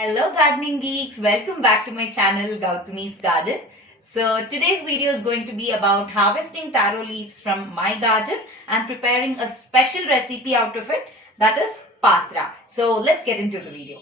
Hello gardening geeks, welcome back to my channel Gautami's Garden. So today's video is going to be about harvesting taro leaves from my garden and preparing a special recipe out of it, that is patra. So let's get into the video.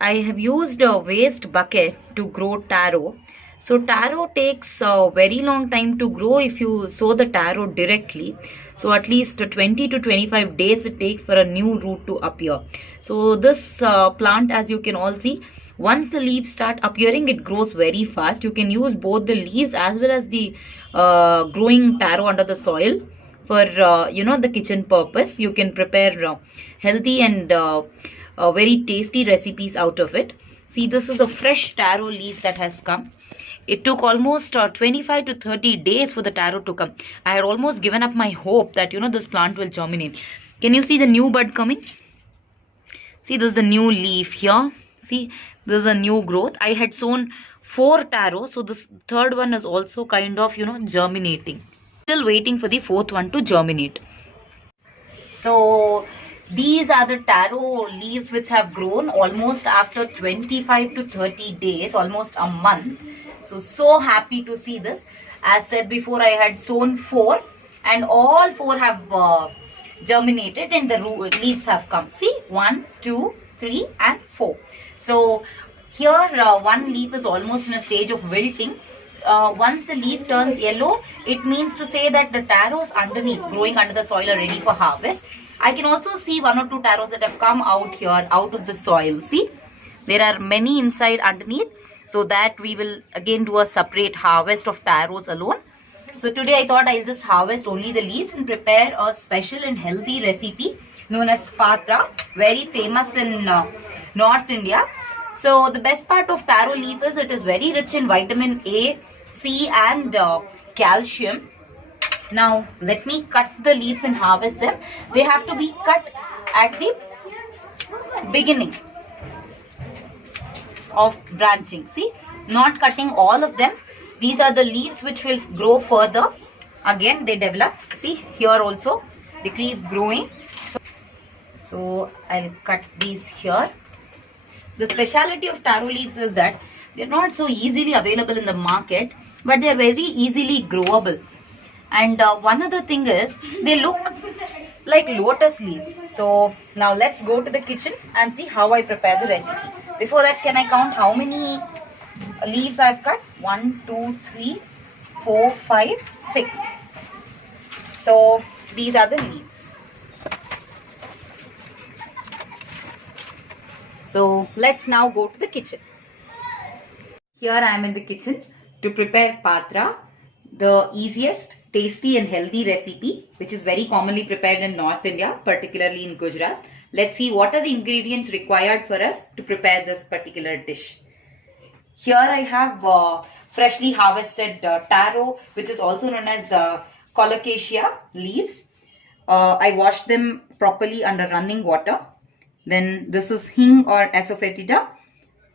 I have used a waste bucket to grow taro. So taro takes a very long time to grow if you sow the taro directly. So at least 20 to 25 days it takes for a new root to appear. So this plant, as you can all see, once the leaves start appearing, it grows very fast. You can use both the leaves as well as the growing taro under the soil for the kitchen purpose. You can prepare healthy and very tasty recipes out of it. See, this is a fresh taro leaf that has come. It took almost 25 to 30 days for the taro to come. I had almost given up my hope that this plant will germinate. Can you see the new bud coming? See, there's a new leaf here. See, there's a new growth. I had sown 4 taro, so this third one is also kind of germinating. Still waiting for the fourth one to germinate. So these are the taro leaves which have grown almost after 25 to 30 days, almost a month. So happy to see this. As said before, I had sown 4 and all 4 have germinated and the leaves have come. See, 1, 2, 3 and 4. So here one leaf is almost in a stage of wilting. Once the leaf turns yellow, it means to say that the taros underneath, growing under the soil, are ready for harvest. I can also see 1 or 2 taros that have come out here, out of the soil. See, there are many inside underneath, so that we will again do a separate harvest of taros alone. So today I thought I'll just harvest only the leaves and prepare a special and healthy recipe known as patra, very famous in North India. So the best part of taro leaf is it is very rich in vitamin A, C and calcium. Now let me cut the leaves and harvest them. They have to be cut at the beginning of branching. See, not cutting all of them. These are the leaves which will grow further. Again they develop. See, here also they keep growing. So I'll cut these here. The speciality of taro leaves is that they're not so easily available in the market, but they're very easily growable. And one other thing is they look like lotus leaves. So now let's go to the kitchen and see how I prepare the recipe. Before that, can I count how many leaves I've cut? 1, 2, 3, 4, 5, 6. So these are the leaves. So let's now go to the kitchen. Here I am in the kitchen to prepare patra, the easiest, tasty and healthy recipe which is very commonly prepared in North India, particularly in Gujarat. Let's see what are the ingredients required for us to prepare this particular dish. Here I have freshly harvested taro, which is also known as colocasia leaves. I washed them properly under running water. Then this is hing or asafoetida.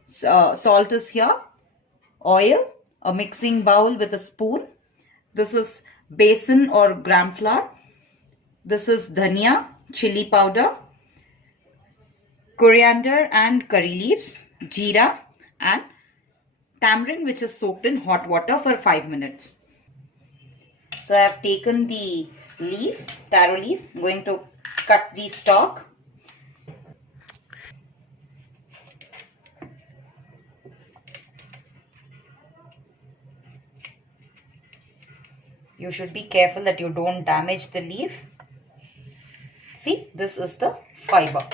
Salt is here. Oil, a mixing bowl with a spoon. This is besan or gram flour. This is dhania, chili powder, coriander and curry leaves, jeera and tamarind which is soaked in hot water for 5 minutes. So I have taken the leaf, taro leaf. I'm going to cut the stalk. You should be careful that you don't damage the leaf. See, this is the fiber.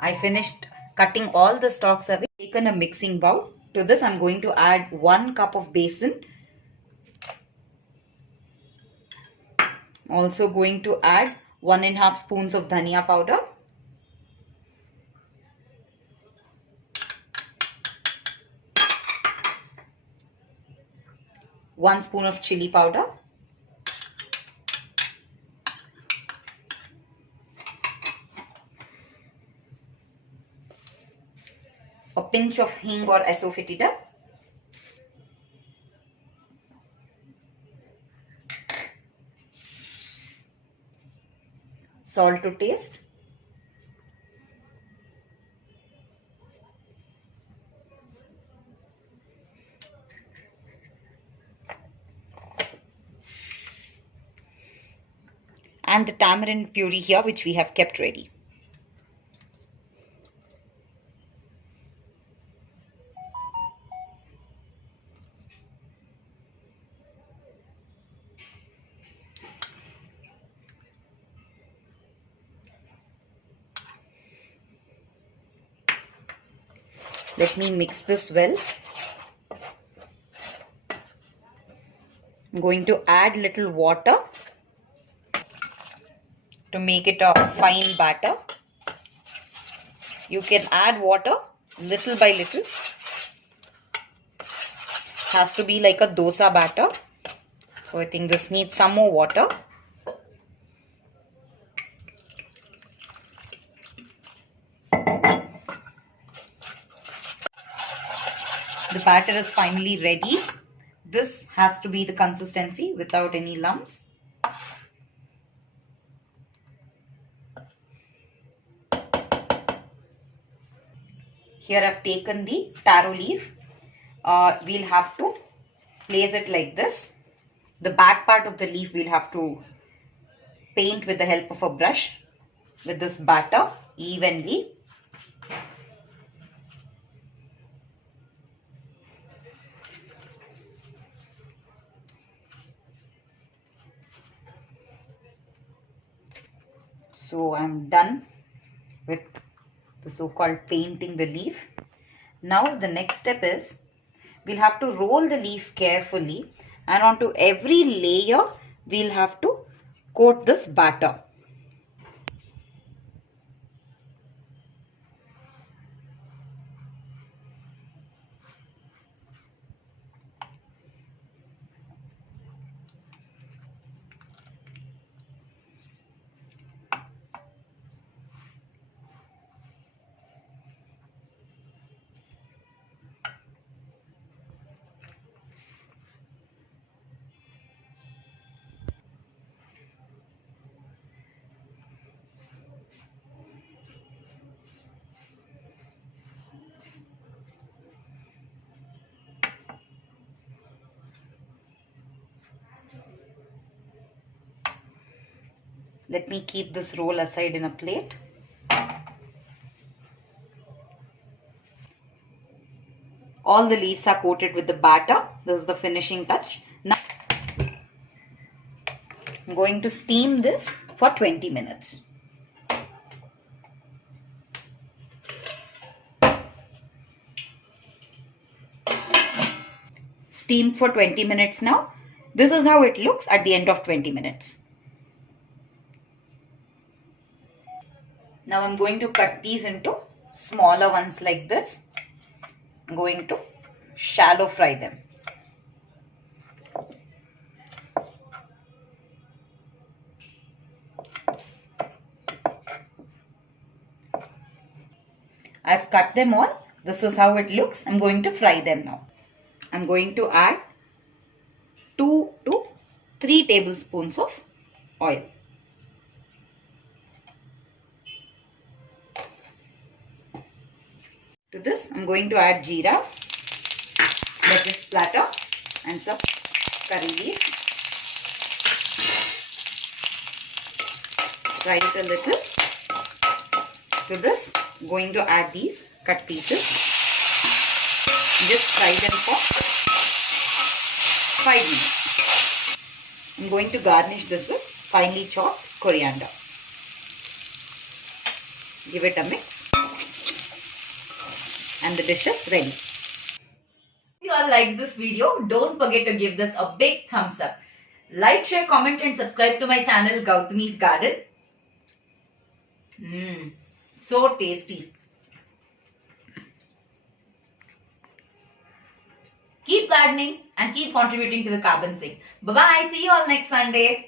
I finished cutting all the stalks away. Taken a mixing bowl. To this I'm going to add 1 cup of besan. Also going to add 1½ spoons of dhania powder. 1 spoon of chili powder. A pinch of hing or asafoetida. Salt to taste. And the tamarind puree here, which we have kept ready. Let me mix this well. I'm going to add little water to make it a fine batter. You can add water little by little. Has to be like a dosa batter. So I think this needs some more water. The batter is finally ready. This has to be the consistency without any lumps. Here I've taken the taro leaf. We'll have to place it like this. The back part of the leaf we'll have to paint with the help of a brush with this batter evenly. So I'm done with the so-called painting the leaf. Now the next step is we'll have to roll the leaf carefully, and onto every layer we'll have to coat this batter. Let me keep this roll aside in a plate. All the leaves are coated with the batter. This is the finishing touch. Now I'm going to steam this for 20 minutes. Steamed for 20 minutes now. This is how it looks at the end of 20 minutes. Now I'm going to cut these into smaller ones like this. I'm going to shallow fry them. I've cut them all. This is how it looks. I'm going to fry them now. I'm going to add 2 to 3 tablespoons of oil. To this, I'm going to add jeera, let it splatter, and some curry leaves. Fry it a little. To this, I'm going to add these cut pieces. Just fry them for 5 minutes. I'm going to garnish this with finely chopped coriander. Give it a mix. And the dish is ready. If you all like this video, don't forget to give this a big thumbs up. Like, share, comment and subscribe to my channel Gautami's Garden. So tasty. Keep gardening and keep contributing to the carbon sink. Bye-bye. See you all next Sunday.